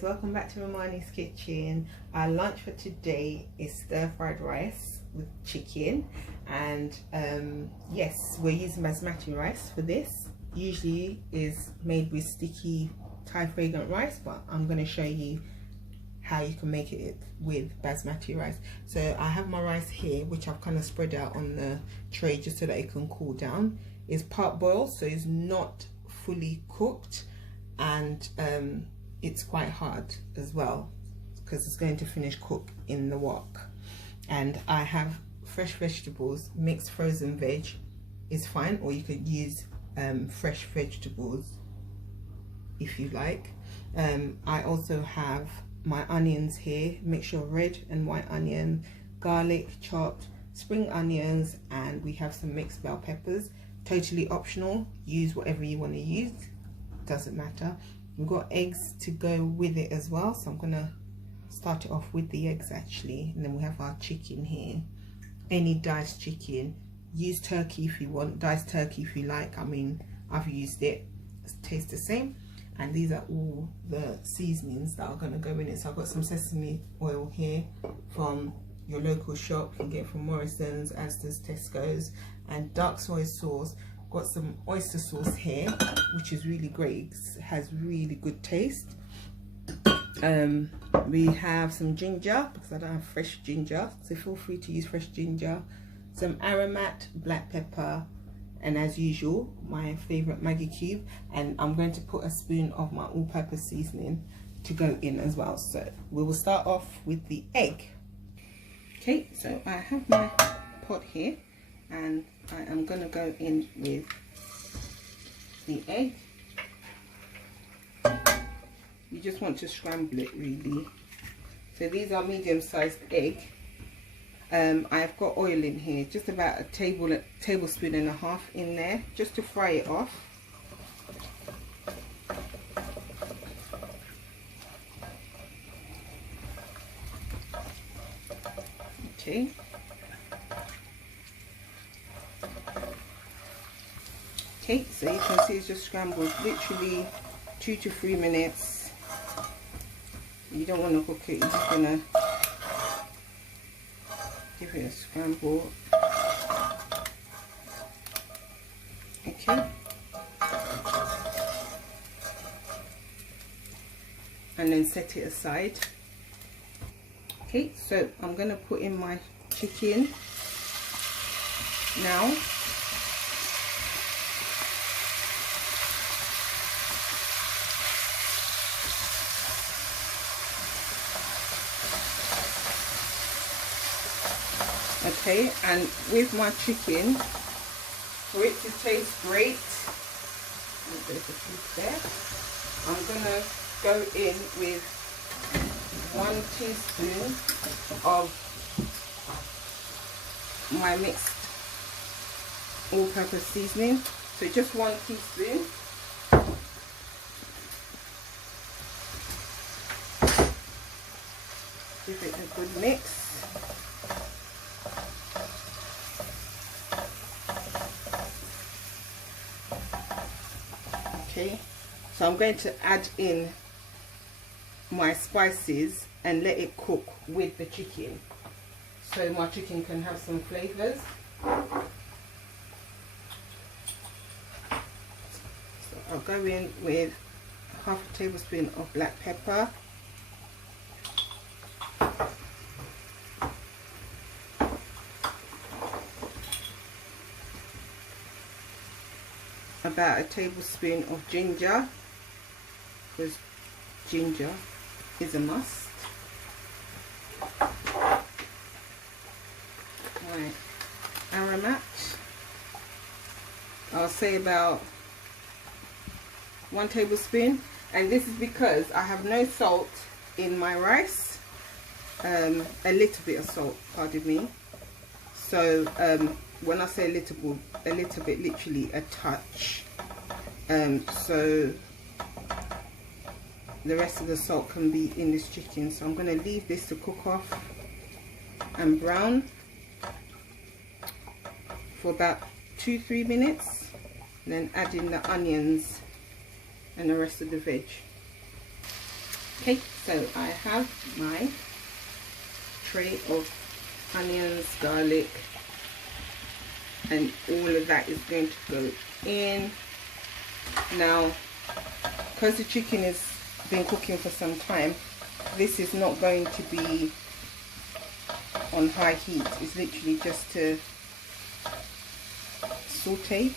guys, welcome back to Romani's Kitchen. Our lunch for today is stir-fried rice with chicken, and yes, we're using basmati rice for this. Usually is made with sticky Thai fragrant rice, but I'm going to show you how you can make it with basmati rice. So I have my rice here, which I've kind of spread out on the tray just so that it can cool down. It's part boiled, so it's not fully cooked, and it's quite hard as well because it's going to finish cook in the wok. And I have fresh vegetables. Mixed frozen veg is fine, or you could use fresh vegetables if you like. I also have my onions here, mixture of red and white onion, garlic chopped, spring onions, and we have some mixed bell peppers. Totally optional, use whatever you want to use, doesn't matter. We've got eggs to go with it as well, so I'm gonna start it off with the eggs actually, and then we have our chicken here. Any diced chicken, use turkey if you want, diced turkey if you like. I mean, I've used it, it tastes the same. And these are all the seasonings that are going to go in it. So I've got some sesame oil here from your local shop. You can get from Morrison's, Asda's, Tesco's. And dark soy sauce. Got some oyster sauce here, which is really great. It has really good taste. We have some ginger, because I don't have fresh ginger, so feel free to use fresh ginger. Some aromat, black pepper, and as usual, my favorite Maggi cube. And I'm going to put a spoon of my all-purpose seasoning to go in as well. So we will start off with the egg. Okay, so I have my pot here, and I am going to go in with the egg. You just want to scramble it really. So these are medium-sized egg. I've got oil in here, just about a tablespoon and a half in there, just to fry it off. Okay. Okay, so you can see it's just scrambled, literally 2 to 3 minutes. You don't want to cook it, you're just gonna give it a scramble. Okay. And then set it aside. Okay, so I'm gonna put in my chicken now. Okay, and with my chicken, for it to taste great, I'm gonna go in with 1 teaspoon of my mixed all-purpose seasoning. So just 1 teaspoon. Give it a good mix. Okay, so I'm going to add in my spices and let it cook with the chicken, so my chicken can have some flavors. So I'll go in with half a tablespoon of black pepper, about a tablespoon of ginger, because ginger is a must. Right, aromat, I'll say about 1 tablespoon, and this is because I have no salt in my rice. A little bit of salt, pardon me. So when I say a little bit, literally a touch. So the rest of the salt can be in this chicken. So I'm going to leave this to cook off and brown for about 2-3 minutes, and then add in the onions and the rest of the veg. Okay, so I have my tray of onions, garlic, and all of that is going to go in. Now, because the chicken has been cooking for some time, this is not going to be on high heat. It's literally just to saute.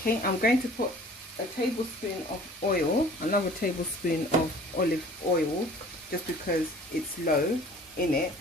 Okay, I'm going to put a tablespoon of oil, another tablespoon of olive oil, just because it's low in it.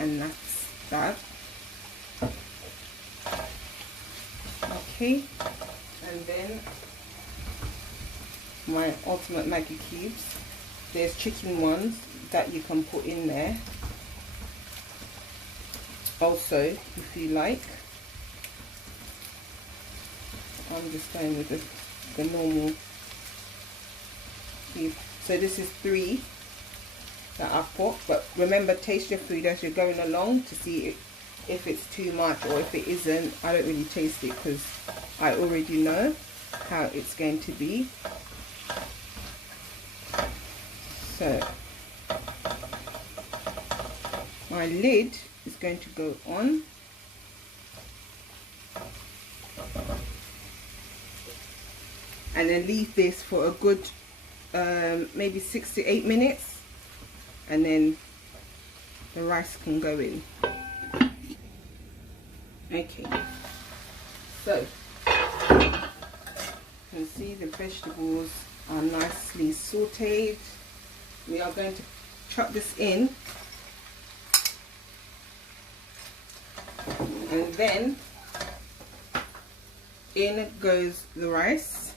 And that's that. Okay, and then my ultimate Maggi cubes. There's chicken ones that you can put in there also if you like. I'm just going with the normal cube. So this is 3 that I've put, but remember, taste your food as you're going along to see if it's too much, or if it isn't. I don't really taste it because I already know how it's going to be. So my lid is going to go on, and then leave this for a good maybe 6 to 8 minutes, and then the rice can go in. Okay, so you can see the vegetables are nicely sauteed. We are going to chuck this in, and then in goes the rice.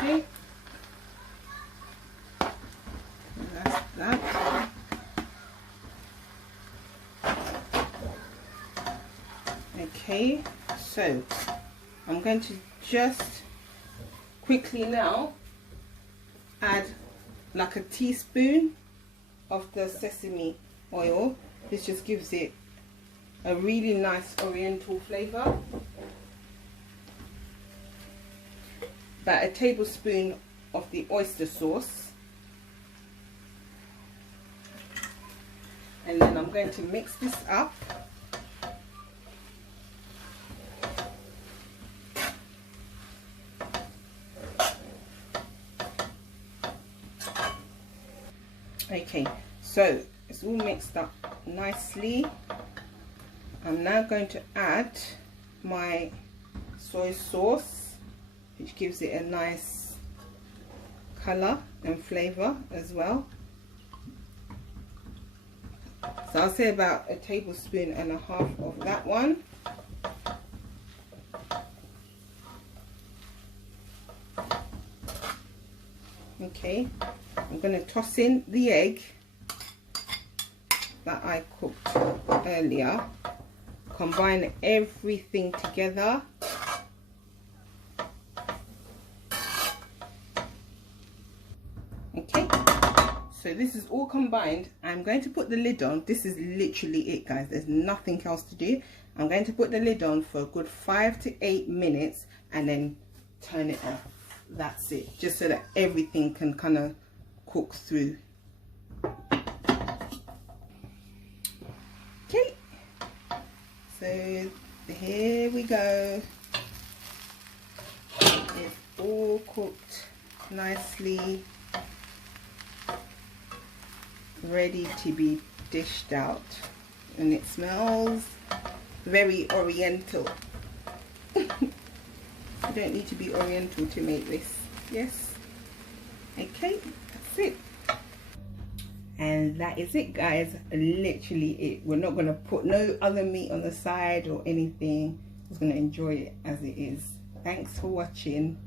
Okay, that's that. Okay, so I'm going to just quickly now add like a teaspoon of the sesame oil. This just gives it a really nice oriental flavor. About a tablespoon of the oyster sauce, and then I'm going to mix this up. Okay, so it's all mixed up nicely. I'm now going to add my soy sauce, which gives it a nice color and flavor as well. So I'll say about 1.5 tablespoons of that one. Okay, I'm going to toss in the egg that I cooked earlier. Combine everything together. Okay, so this is all combined. I'm going to put the lid on. This is literally it, guys. There's nothing else to do. I'm going to put the lid on for a good 5 to 8 minutes and then turn it off. That's it, just so that everything can kind of cook through. Okay, so here we go. It's all cooked nicely, ready to be dished out, and it smells very oriental. You don't need to be oriental to make this. Yes. Okay, that's it. And that is it, guys. Literally it. We're not going to put no other meat on the side or anything. Just going to enjoy it as it is. Thanks for watching.